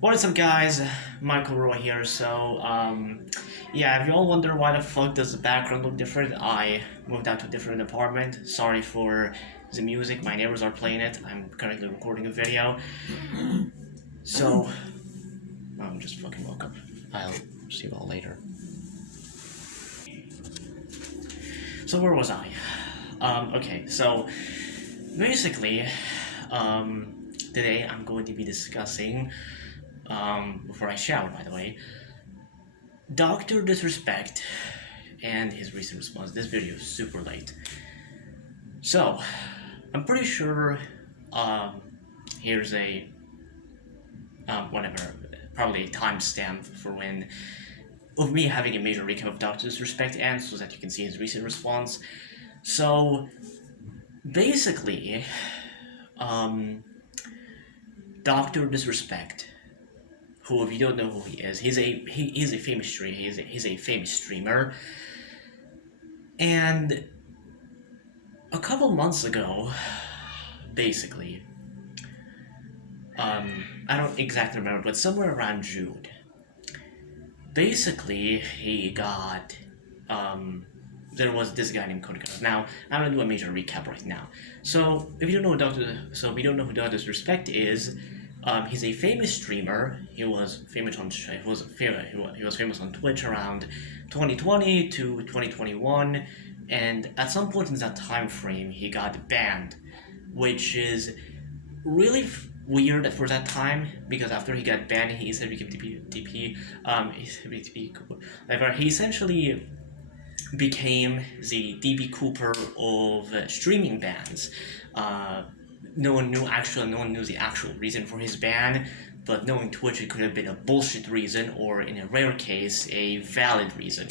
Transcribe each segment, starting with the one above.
What is up, guys? Michael Roy here. Yeah, if you all wonder why the fuck does the background look different, I moved out to a different apartment. Sorry for the music, my neighbors are playing it. I'm currently recording a video. So, I'm just fucking woke up. I'll see you all later. So, where was I? Okay, so basically, today I'm going to be discussing, before I shower, by the way, Dr. Disrespect and his recent response. This video is super late. So, I'm pretty sure, here's a, whatever, probably a timestamp for when, of me having a major recap of Dr. Disrespect and so that you can see his recent response. So, basically, Dr. Disrespect, who, if you don't know who he is, he's a famous streamer. He's a famous streamer. And a couple months ago, basically, I don't exactly remember, but somewhere around June, basically he got there was this guy named Cody. Now I'm gonna do a major recap right now. So if you don't know who Dr. Disrespect is, he's a famous streamer. He was famous on Twitch around 2020 to 2021, and at some point in that time frame, he got banned, which is really weird for that time, because after he got banned, he said became TP. He essentially became the DB Cooper of streaming bans. No one knew the actual reason for his ban, but knowing Twitch, it could have been a bullshit reason, or in a rare case, a valid reason.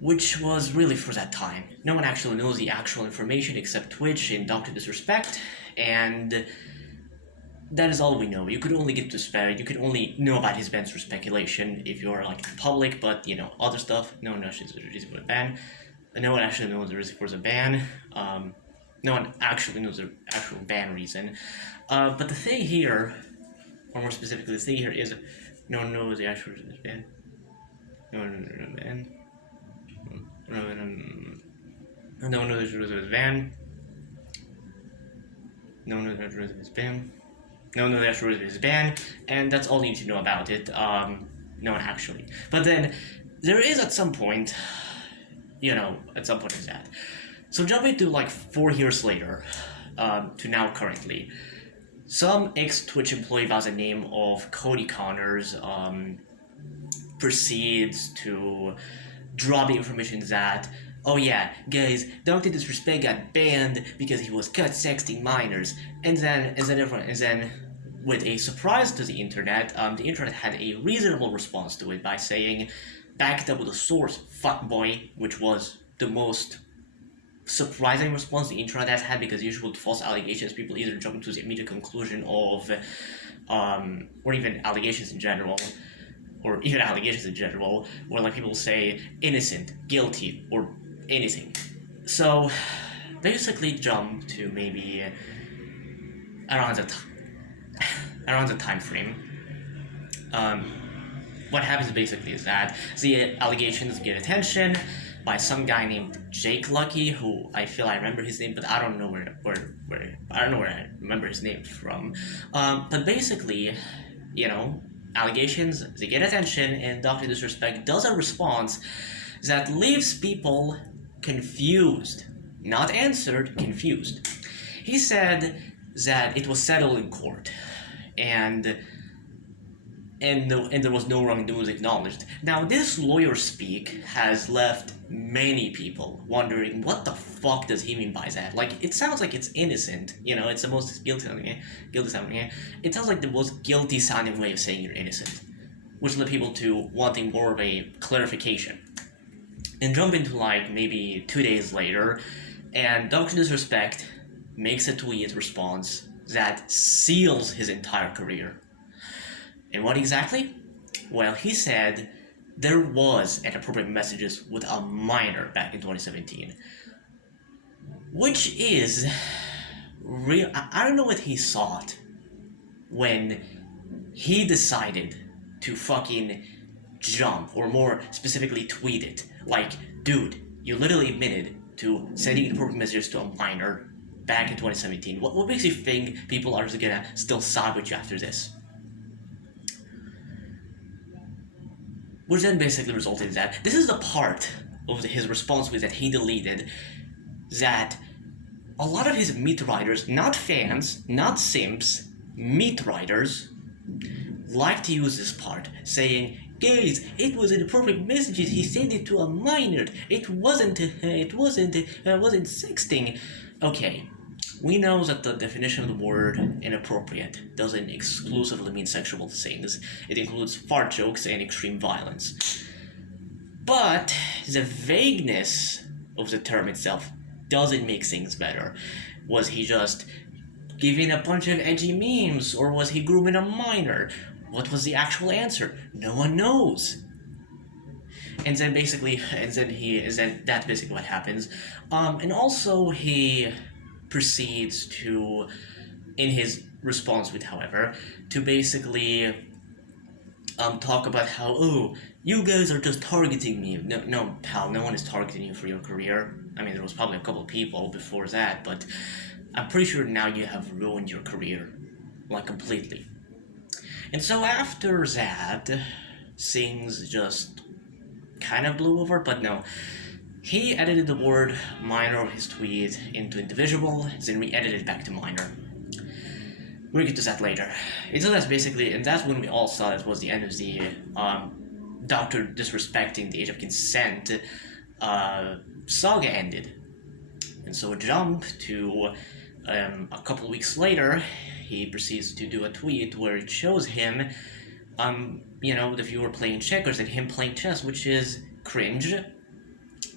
Which was really for that time. No one actually knows the actual information except Twitch and Dr. Disrespect, and that is all we know. You could only get to you could only know about his bans through speculation if you're like in public, but other stuff, no one knows the reason for the ban. No one actually knows the reason for the ban. No one actually knows the actual ban reason. But the thing here, or more specifically, the thing here is no one knows the actual reason for the ban. No one knows the ban. No one knows the reason for the ban. No one knows the reason for his ban. No one knows the actual reason for his ban, and that's all you need to know about it. No one actually. But then, there is at some point, at some point is that. So jumping to like 4 years later, to now currently, some ex-Twitch employee by the name of Cody Connors proceeds to drop the information that, oh yeah, guys, Dr. Disrespect got banned because he was cut sexting minors, and then with a surprise to the internet had a reasonable response to it by saying, backed up with a source, fuckboy, which was the most surprising response the internet has had, because usually with false allegations, people either jump to the immediate conclusion of, or even allegations in general, where like people say innocent, guilty, or anything. So basically jump to maybe around the time frame. What happens basically is that the allegations get attention by some guy named Jake Lucky, who I feel I remember his name, but I don't know where I remember his name from. But basically, allegations, they get attention, and Dr. Disrespect does a response that leaves people confused. Not answered, confused. He said that it was settled in court, and there was no wrongdoing acknowledged. Now, this lawyer speak has left many people wondering what the fuck does he mean by that. Like, it sounds like it's innocent, it's the most guilty sounding. It sounds like the most guilty sounding way of saying you're innocent, which led people to wanting more of a clarification. And jump into like maybe 2 days later, and Dr. Disrespect makes a tweet response that seals his entire career. And what exactly? Well, he said there was inappropriate messages with a minor back in 2017, which is real. I don't know what he thought when he decided to fucking jump, or more specifically tweet it. Like, dude, you literally admitted to sending inappropriate messages to a minor back in 2017. What makes you think people are gonna still side with you after this? Which then basically resulted in that this is the part of his response with that he deleted, that a lot of his meat writers, not fans, not simps, meat writers, like to use this part, saying, guys, it was inappropriate messages, he sent it to a minor, it wasn't sexting. Okay, we know that the definition of the word inappropriate doesn't exclusively mean sexual things. It includes fart jokes and extreme violence. But the vagueness of the term itself doesn't make things better. Was he just giving a bunch of edgy memes, or was he grooming a minor? What was the actual answer? No one knows. And then that's basically what happens. And also he proceeds to, in his response with, however, to basically talk about how, oh, you guys are just targeting me. No, pal, no one is targeting you for your career. I mean, there was probably a couple of people before that, but I'm pretty sure now you have ruined your career, like, completely. And so after that, things just kind of blew over, but no. He edited the word minor of his tweet into individual, then re-edited it back to minor. We'll get to that later. And so that's basically, and that's when we all saw that was the end of the Dr. Disrespecting the Age of Consent saga ended. And so a jump to a couple weeks later, he proceeds to do a tweet where it shows him, the viewer playing checkers and him playing chess, which is cringe.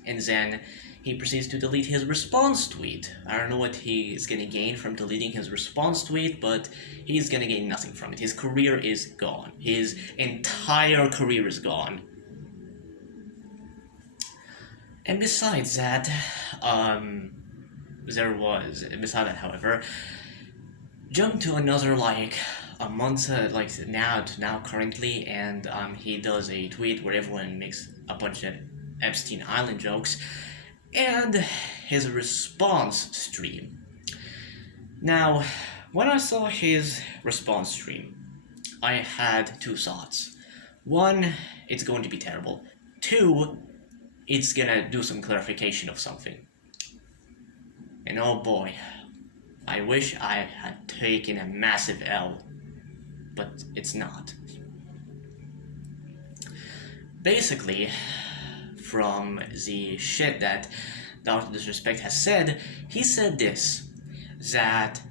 And then he proceeds to delete his response tweet. I don't know what he is going to gain from deleting his response tweet, but he's going to gain nothing from it. His career is gone. His entire career is gone. And besides that, however, jump to another, a month, now currently, and he does a tweet where everyone makes a bunch of Epstein Island jokes, and his response stream. Now, when I saw his response stream, I had two thoughts. One, it's going to be terrible. Two, it's gonna do some clarification of something. And oh boy, I wish I had taken a massive L, but it's not. Basically, from the shit that Dr. Disrespect has said, he said this, that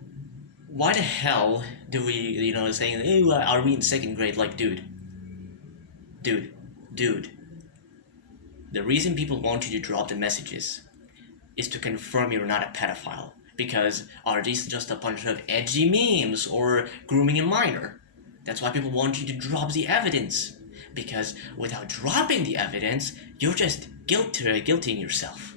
why the hell do we, saying, hey, are we in second grade? Like, dude, the reason people want you to drop the messages is to confirm you're not a pedophile, because are these just a bunch of edgy memes or grooming a minor? That's why people want you to drop the evidence. Because without dropping the evidence, you're just guilting yourself.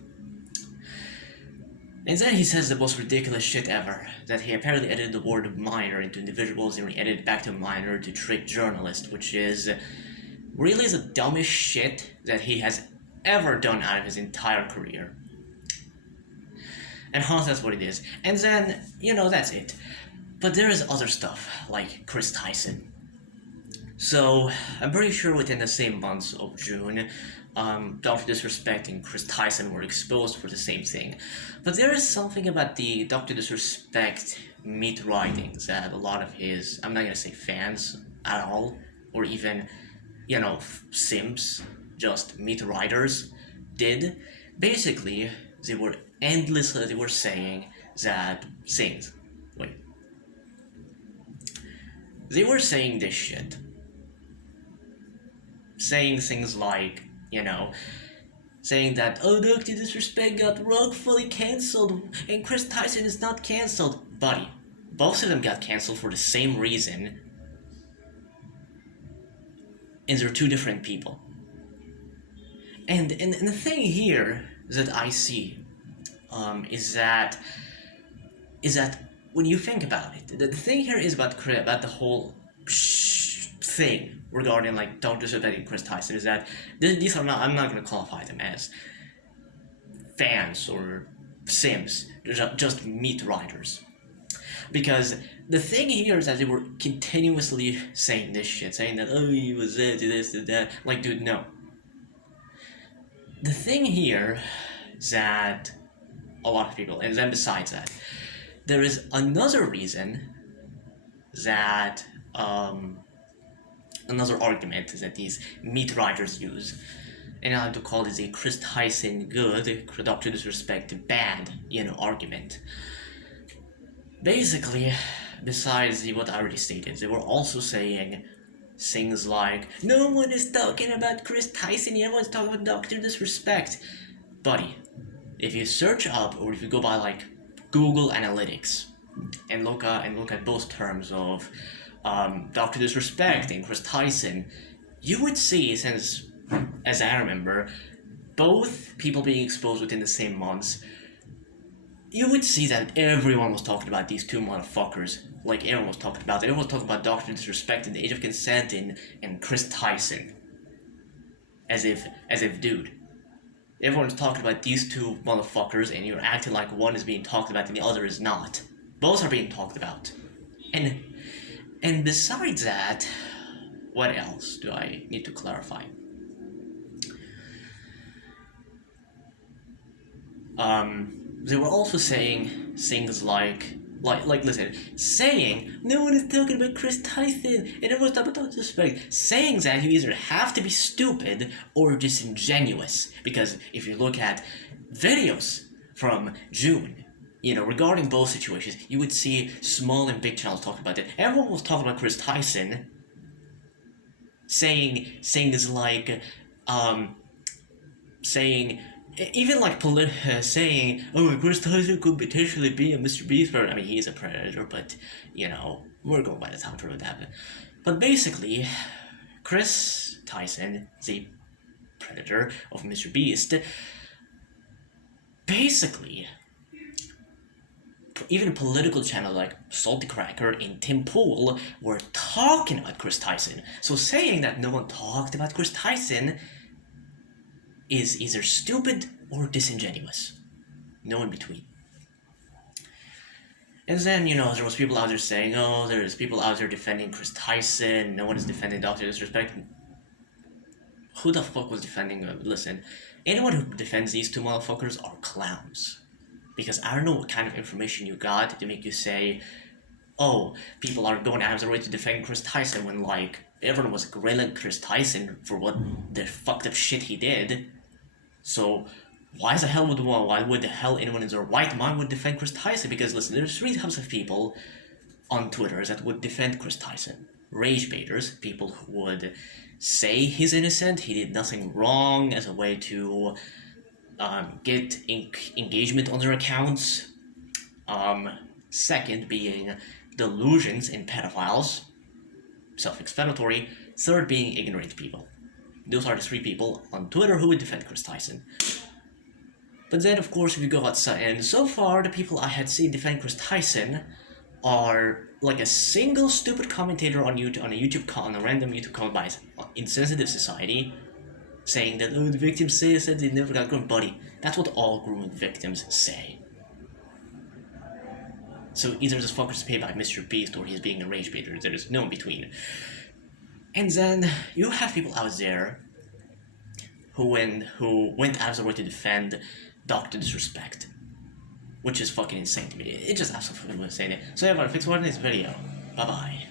And then he says the most ridiculous shit ever, that he apparently edited the word minor into individuals and re-edited it back to minor to trick journalists, which is really the dumbest shit that he has ever done out of his entire career. And that's what it is. And then, that's it. But there is other stuff, like Kris Tyson. So, I'm pretty sure within the same months of June, Dr. Disrespect and Kris Tyson were exposed for the same thing. But there is something about the Dr. Disrespect meat writings that a lot of his, I'm not gonna say fans at all, or even, simps, just meat writers, did. Basically, they were saying that things. They were saying this shit. Saying things like, saying that, oh, Dr. Disrespect got wrongfully cancelled and Kris Tyson is not cancelled. Buddy, both of them got cancelled for the same reason, and they're two different people. And the thing here that I see is that when you think about it, the thing here is about the whole thing regarding like Dr. Disrespect and Kris Tyson is that these are not, I'm not going to qualify them as fans or sims, they're just meat riders. Because the thing here is that they were continuously saying this shit, saying that, oh, he was this, that. Like, dude, no. The thing here is that a lot of people, and then besides that, there is another reason that, another argument that these meat riders use, and I like to call this a Kris Tyson good, Dr. Disrespect bad, argument. Basically, besides what I already stated, they were also saying things like, no one is talking about Kris Tyson, everyone's talking about Dr. Disrespect. Buddy, if you search up, or if you go by like Google Analytics, and look at both terms of Dr. Disrespect and Kris Tyson, you would see, since, as I remember, both people being exposed within the same months, you would see that everyone was talking about these two motherfuckers. Like, everyone was talking about Dr. Disrespect and the Age of Consent and Kris Tyson. As if, dude, everyone's talking about these two motherfuckers and you're acting like one is being talked about and the other is not. Both are being talked about. And besides that, what else do I need to clarify? They were also saying things like listen, saying no one is talking about Kris Tyson and everyone's talking about Disrespect, saying that you either have to be stupid or disingenuous, because if you look at videos from June, regarding both situations, you would see small and big channels talking about it. Everyone was talking about Kris Tyson, saying things like, saying, oh, Kris Tyson could potentially be a Mr. Beast predator. I mean, he is a predator, but, we're going by the time for that. But basically, Kris Tyson is a predator of Mr. Beast. Basically, even a political channel like Salty Cracker and Tim Pool were talking about Kris Tyson. So saying that no one talked about Kris Tyson is either stupid or disingenuous. No in between. And then, there was people out there saying, oh, there's people out there defending Kris Tyson, no one is defending Dr. Disrespect. Who the fuck was defending listen, anyone who defends these two motherfuckers are clowns. Because I don't know what kind of information you got to make you say, oh, people are going out of their way to defend Kris Tyson when, like, everyone was grilling Kris Tyson for what the fucked up shit he did. So, why the hell would anyone in their right mind would defend Kris Tyson? Because, listen, there's three types of people on Twitter that would defend Kris Tyson. Rage baiters, people who would say he's innocent, he did nothing wrong, as a way to get engagement on their accounts. Second being delusions in pedophiles. Self-explanatory. Third being ignorant people. Those are the three people on Twitter who would defend Kris Tyson. But then, of course, if you go outside, and so far, the people I had seen defend Kris Tyson are like a single stupid commentator on a random YouTube comment by Insensitive Society, saying that, oh, the victims say that they never got groomed. Buddy, that's what all grooming victims say. So either this fucker's paid by Mr. Beast or he's being a rage baiter. There is no in between. And then you have people out there who went out of their way to defend Dr. Disrespect, which is fucking insane to me. It's just absolutely insane. So yeah, everyone, thanks for watching this video. Bye bye.